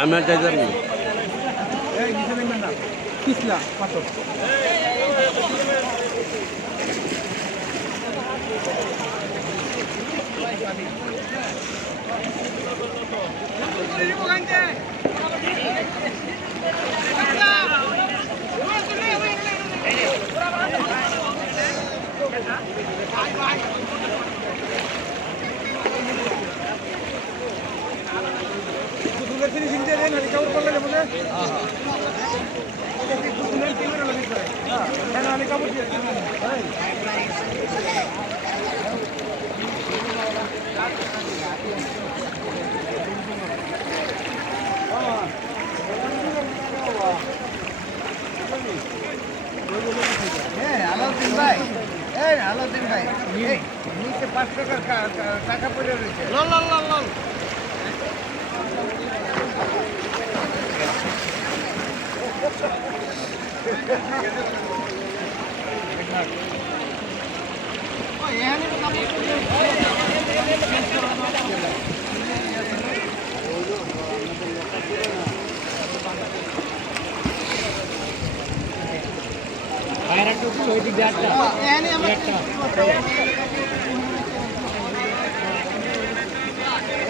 আমার চাইতাম না। পিছলা পাথর ফিনিশিং দিয়ে দেন রিকভার করলে বলে আমি কাপড় দিয়ে আলাউদ্দিন ভাই আলাউদ্দিন ভাই নিচে 5 টাকার টাকা পড়ে রয়েছে লল লল লল লল বাইরে টুকু ওই দিক দিয়ে একটা